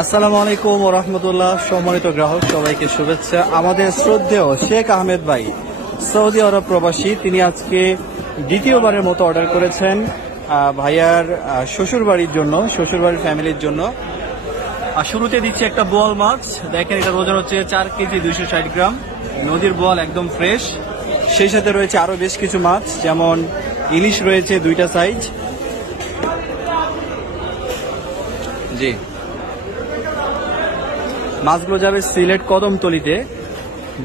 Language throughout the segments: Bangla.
আসসালামু আলাইকুম ওয়া রাহমাতুল্লাহ। সম্মানিত গ্রাহক সবাইকে শুভেচ্ছা। আমাদের শ্রদ্ধেয় শেখ আহমেদ ভাই সৌদি আরব প্রবাসী, তিনি আজকে দ্বিতীয়বারের মতো অর্ডার করেছেন ভাইয়ার শ্বশুরবাড়ির জন্য, শ্বশুরবাড়ির ফ্যামিলির জন্য। আর শুরুতে দিচ্ছে একটা বোয়াল মাছ। দেখেন, এটা ওজন হচ্ছে 4 কেজি 260 গ্রাম, নদীর বোয়াল, একদম ফ্রেশ। সেই সাথে রয়েছে আরো বেশ কিছু মাছ, যেমন ইলিশ রয়েছে 2টা সাইজ। জি, মাছগুলো যাবে সিলেট কদমতলিতে,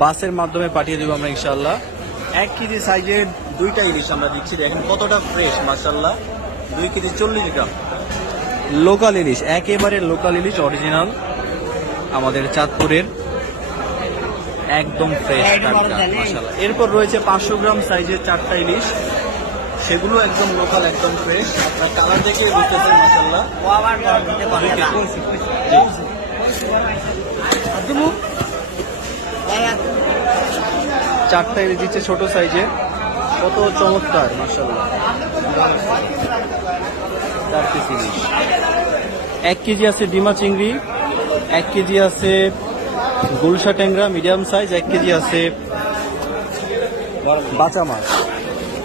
বাসের মাধ্যমে পাঠিয়ে দেবো আমরা ইনশাল্লাহ। 1 কেজি সাইজের 2টা ইলিশ আমরা দিচ্ছি। দেখেন কতটা ফ্রেশ, মাশাল্লাহ। 2 কেজি 40 গ্রাম লোকাল ইলিশ, একেবারে লোকাল ইলিশ, অরিজিনাল, আমাদের চাঁদপুরের, একদম ফ্রেশ মাশাল্লাহ। এরপর রয়েছে 500 গ্রাম সাইজের 4টা ইলিশ, সেগুলো একদম লোকাল, একদম ফ্রেশ। আপনার কালার দেখে বুঝতেছেন মাশাল্লাহ। চারটা ইলিশ দিচ্ছে ছোট সাইজে, কত চমৎকার মাশাআল্লাহ। 4 পিস ইলিশ। 1 কেজি আছে ডিমা চিংড়ি, 1 কেজি আছে গুলশা ট্যাংরা মিডিয়াম সাইজ, 1 কেজি আছে বাচা মাছ।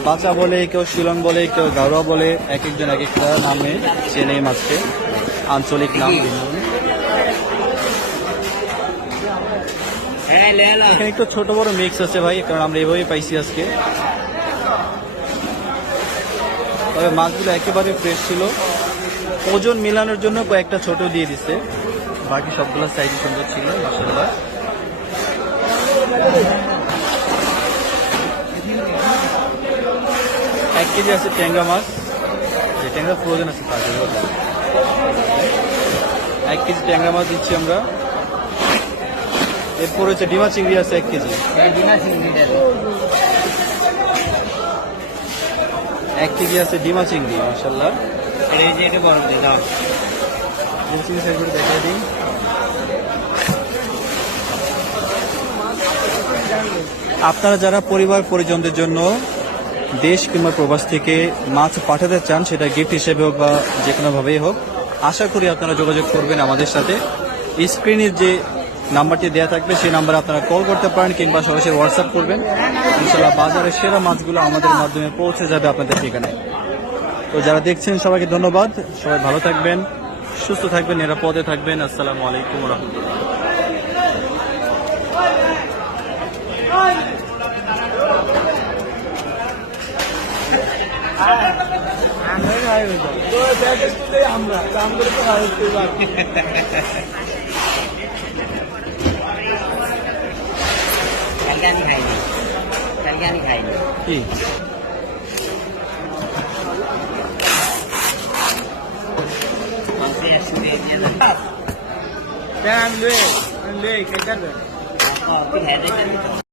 বাচা বলে কেউ, শিলং বলে কেউ, গাড়ুয়া বলে, এক একজন এক একটা নামে চেনে মাছকে, আঞ্চলিক নাম। এখানে একটু ছোট বড় মিক্স আছে ভাই, কারণ আমরা এভাবেই পাইছি আজকে। তবে মাছগুলো একেবারে ফ্রেশ ছিল। ওজন মিলানোর জন্য কয়েকটা ছোট দিয়ে দিছে, বাকি সবগুলো সাইজ সুন্দর ছিল মাশাআল্লাহ। এক কেজি আছে ট্যাংরা মাছ, যে ট্যাংরা ফ্রোজেন আছে তার। 1 কেজি ট্যাংরা মাছ দিচ্ছি আমরা। এরপর হচ্ছে ডিমা চিংড়ি আছে 1 কেজি। 1 কেজি আছে ডিমা চিংড়ি মাশাআল্লাহ। দেখাই দিই। আপনারা যারা পরিবার পরিজনদের জন্য দেশ কিংবা প্রবাস থেকে মাছ পাঠাতে চান, সেটা গিফট হিসেবে হোক বা যে কোনোভাবেই হোক, আশা করি আপনারা যোগাযোগ করবেন আমাদের সাথে। স্ক্রিনের যে নাম্বারটি দেওয়া থাকবে সেই নাম্বারে আপনারা কল করতে পারেন কিংবা সরাসরি হোয়াটসঅ্যাপ করবেন। ইনশাআল্লাহ বাজারের সেরা মাছগুলো আমাদের মাধ্যমে পৌঁছে যাবে আপনাদের ঠিকানায়। তো যারা দেখছেন সবাইকে ধন্যবাদ। সবাই ভালো থাকবেন, সুস্থ থাকবেন, নিরাপদে থাকবেন। আসসালামু আলাইকুম ওয়া রাহমাতুল্লাহ। কি